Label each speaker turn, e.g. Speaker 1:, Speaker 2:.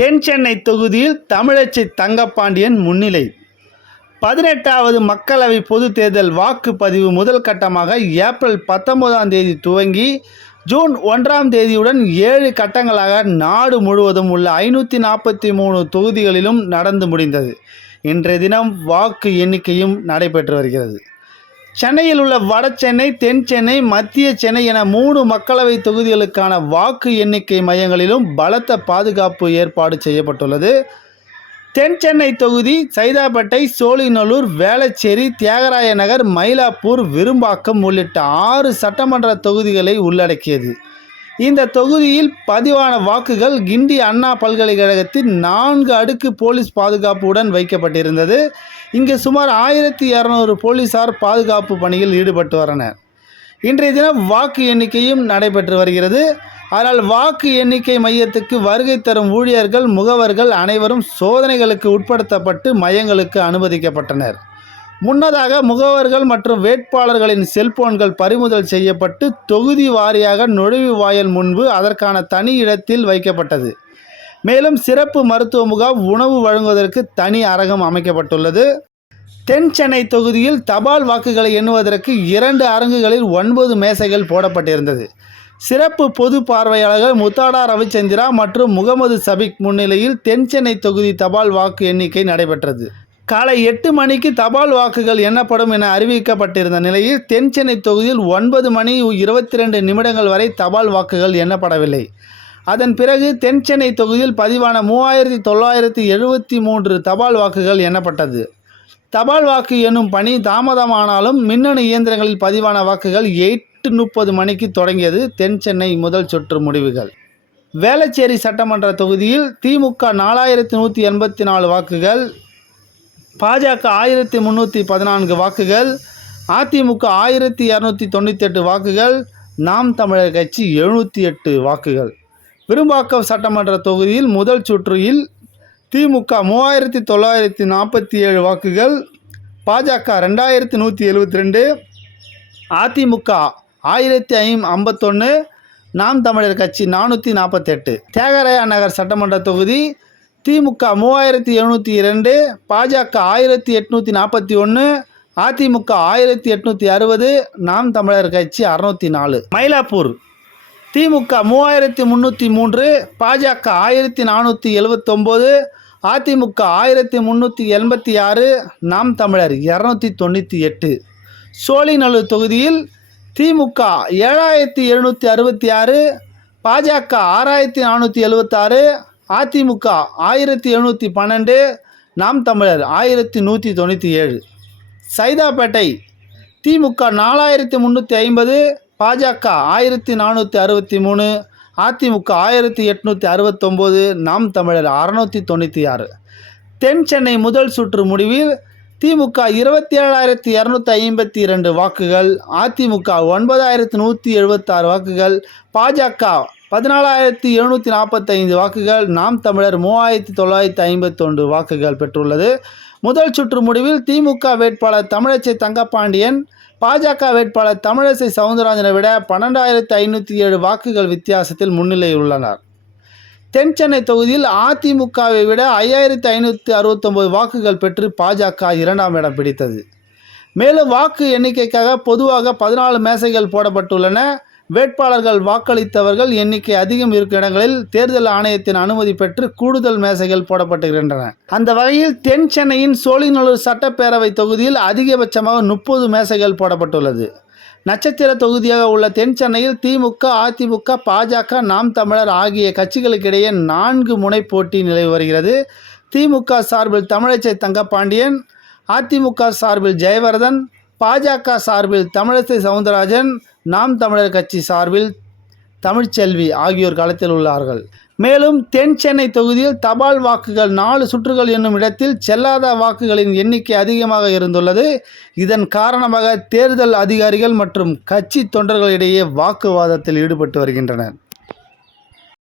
Speaker 1: தென் சென்னை தொகுதியில் தமிழச்சி தங்கப்பாண்டியன் முன்னிலை. பதினெட்டாவது மக்களவை பொதுத் தேர்தல் வாக்குப்பதிவு முதல் கட்டமாக ஏப்ரல் பத்தொன்பதாம் தேதி துவங்கி ஜூன் ஒன்றாம் தேதியுடன் ஏழு கட்டங்களாக நாடு முழுவதும் உள்ள ஐநூற்றி நாற்பத்தி மூணு தொகுதிகளிலும் நடந்து முடிந்தது. இன்றைய தினம் வாக்கு எண்ணிக்கையும் நடைபெற்று வருகிறது. சென்னையில் உள்ள வட சென்னை தென் சென்னை மத்திய சென்னை என மூணு மக்களவை தொகுதிகளுக்கான வாக்கு எண்ணிக்கை மையங்களிலும் பலத்த பாதுகாப்பு ஏற்பாடு செய்யப்பட்டுள்ளது. தென் சென்னை தொகுதி சைதாப்பேட்டை சோழிநல்லூர் வேளச்சேரி தியாகராய நகர் மயிலாப்பூர் விரும்பாக்கம் உள்ளிட்ட ஆறு சட்டமன்ற தொகுதிகளை உள்ளடக்கியது. இந்த தொகுதியில் பதிவான வாக்குகள் கிண்டி அண்ணா பல்கலைக்கழகத்தின் நான்கு அடுக்கு போலீஸ் பாதுகாப்புடன் வைக்கப்பட்டிருந்தது. இங்கு சுமார் ஆயிரத்தி இரநூறு போலீசார் பாதுகாப்பு பணியில் ஈடுபட்டு வரனர். இன்றைய தினம் வாக்கு எண்ணிக்கையும் நடைபெற்று வருகிறது. ஆனால் வாக்கு எண்ணிக்கை மையத்துக்கு வருகை தரும் ஊழியர்கள் முகவர்கள் அனைவரும் சோதனைகளுக்கு உட்படுத்தப்பட்டு மையங்களுக்கு அனுமதிக்கப்பட்டனர். முன்னதாக முகவர்கள் மற்றும் வேட்பாளர்களின் செல்போன்கள் பறிமுதல் செய்யப்பட்டு தொகுதி வாரியாக நுழைவு வாயல் முன்பு அதற்கான தனி இடத்தில் வைக்கப்பட்டது. மேலும் சிறப்பு மருத்துவ முகாம் உணவு வழங்குவதற்கு தனி அரங்கம் அமைக்கப்பட்டுள்ளது. தென் சென்னை தொகுதியில் தபால் வாக்குகளை எண்ணுவதற்கு இரண்டு அரங்குகளில் ஒன்பது மேசைகள் போடப்பட்டிருந்தது. சிறப்பு பொது பார்வையாளர்கள் முத்தாடா ரவிச்சந்திரா மற்றும் முகமது சபிக் முன்னிலையில் தென் சென்னை தொகுதி தபால் வாக்கு எண்ணிக்கை நடைபெற்றது. காலை எட்டு மணிக்கு தபால் வாக்குகள் எண்ணப்படும் என அறிவிக்கப்பட்டிருந்த நிலையில் தென் சென்னை தொகுதியில் ஒன்பது மணி இருபத்தி ரெண்டு நிமிடங்கள் வரை தபால் வாக்குகள் எண்ணப்படவில்லை. அதன் பிறகு தென் சென்னை தொகுதியில் பதிவான மூவாயிரத்தி தொள்ளாயிரத்தி எழுபத்தி மூன்று தபால் வாக்குகள் எண்ணப்பட்டது. தபால் வாக்கு எனும் பணி தாமதமானாலும் மின்னணு இயந்திரங்களில் பதிவான வாக்குகள் எட்டு முப்பது மணிக்கு தொடங்கியது தென் சென்னை முதல் சுற்று முடிவுகள். வேளச்சேரி சட்டமன்ற தொகுதியில் திமுக நாலாயிரத்தி நூற்றி எண்பத்தி நாலு வாக்குகள் பாஜக ஆயிரத்தி முந்நூற்றி பதினான்கு வாக்குகள் அதிமுக ஆயிரத்தி இரநூத்தி தொண்ணூற்றி எட்டு வாக்குகள் நாம் தமிழர் கட்சி எழுநூற்றி எட்டு வாக்குகள். விரும்பாக்கம் சட்டமன்ற தொகுதியில் முதல் சுற்றில் திமுக மூவாயிரத்தி தொள்ளாயிரத்தி நாற்பத்தி ஏழு வாக்குகள் பாஜக ரெண்டாயிரத்தி நூற்றி எழுபத்தி ரெண்டு அதிமுக ஆயிரத்தி ஐ ஐம்பத்தொன்று நாம் தமிழர் கட்சி நானூற்றி நாற்பத்தெட்டு. தியாகராயா நகர் சட்டமன்ற தொகுதி திமுக மூவாயிரத்தி எழுநூற்றி இரண்டு பாஜக ஆயிரத்தி எட்நூற்றி நாற்பத்தி ஒன்று அதிமுக ஆயிரத்தி எட்நூற்றி அறுபது நாம் தமிழர் கட்சி அறுநூற்றி நாலு. மயிலாப்பூர். திமுக மூவாயிரத்தி முந்நூற்றி மூன்று பாஜக ஆயிரத்தி நானூற்றி எழுபத்தொம்போது அதிமுக ஆயிரத்தி முந்நூற்றி எண்பத்தி ஆறு நாம் தமிழர் இரநூத்தி தொண்ணூற்றி எட்டு. சோழிநல்லூர் தொகுதியில் திமுக ஏழாயிரத்தி எழுநூற்றி அறுபத்தி ஆறு பாஜக ஆறாயிரத்தி நானூற்றி எழுபத்தாறு அதிமுக ஆயிரத்தி எழுநூற்றி பன்னெண்டு நாம் தமிழர் ஆயிரத்தி நூற்றி தொண்ணூற்றி ஏழு. சைதாப்பேட்டை திமுக நாலாயிரத்தி முந்நூற்றி ஐம்பது பாஜக ஆயிரத்தி நானூற்றி அறுபத்தி மூணு அதிமுக ஆயிரத்தி எட்நூற்றி அறுபத்தொம்போது நாம் தமிழர் அறநூற்றி தொண்ணூற்றி ஆறு. தென் சென்னை முதல் சுற்று முடிவில் திமுக இருபத்தி ஏழாயிரத்தி இரநூத்தி ஐம்பத்தி இரண்டு வாக்குகள் அதிமுக ஒன்பதாயிரத்தி நூற்றி எழுபத்தாறு வாக்குகள் பாஜக பதினாலாயிரத்தி எழுநூற்றி நாற்பத்தைந்து வாக்குகள் நாம் தமிழர் மூவாயிரத்தி தொள்ளாயிரத்தி ஐம்பத்தொன்று வாக்குகள் பெற்றுள்ளது. முதல் சுற்று முடிவில் திமுக வேட்பாளர் தமிழச்சை தங்கப்பாண்டியன் பாஜக வேட்பாளர் தமிழிசை சவுந்தரராஜனை விட பன்னெண்டாயிரத்தி ஐநூற்றி ஏழு வாக்குகள் வித்தியாசத்தில் முன்னிலையில் உள்ளனர் தென் சென்னை தொகுதியில் அதிமுகவை விட ஐயாயிரத்தி ஐநூற்றி அறுபத்தொம்போது வாக்குகள் பெற்று பாஜக இரண்டாம் இடம் பிடித்தது. மேலும் வாக்கு எண்ணிக்கைக்காக பொதுவாக பதினாலு மேசைகள் போடப்பட்டுள்ளன. வேட்பாளர்கள் வாக்களித்தவர்கள் எண்ணிக்கை அதிகம் இருக்கும் இடங்களில் தேர்தல் ஆணையத்தின் அனுமதி பெற்று கூடுதல் மேசைகள் போடப்பட்டுகின்றன அந்த வகையில் தென் சென்னையின் சோழிநல்லூர் சட்டப்பேரவை தொகுதியில் அதிகபட்சமாக முப்பது மேசைகள் போடப்பட்டுள்ளது. நட்சத்திர தொகுதியாக உள்ள தென் சென்னையில் திமுக அதிமுக பாஜக நாம் தமிழர் ஆகிய கட்சிகளுக்கிடையே நான்கு முனை போட்டி நிலவி வருகிறது. திமுக சார்பில் தமிழச்சை தங்கப்பாண்டியன் அதிமுக சார்பில் ஜெயவர்தன் பாஜக சார்பில் தமிழிசை சவுந்தரராஜன் நாம் தமிழர் கட்சி சார்பில் தமிழ்ச்செல்வி ஆகியோர் களத்தில் உள்ளார்கள். மேலும் தென் சென்னை தொகுதியில் தபால் வாக்குகள் நாலு சுற்றுகள் என்னும் இடத்தில் செல்லாத வாக்குகளின் எண்ணிக்கை அதிகமாக இருந்துள்ளது. இதன் காரணமாக தேர்தல் அதிகாரிகள் மற்றும் கட்சி தொண்டர்களிடையே வாக்குவாதத்தில் ஈடுபட்டு வருகின்றனர்.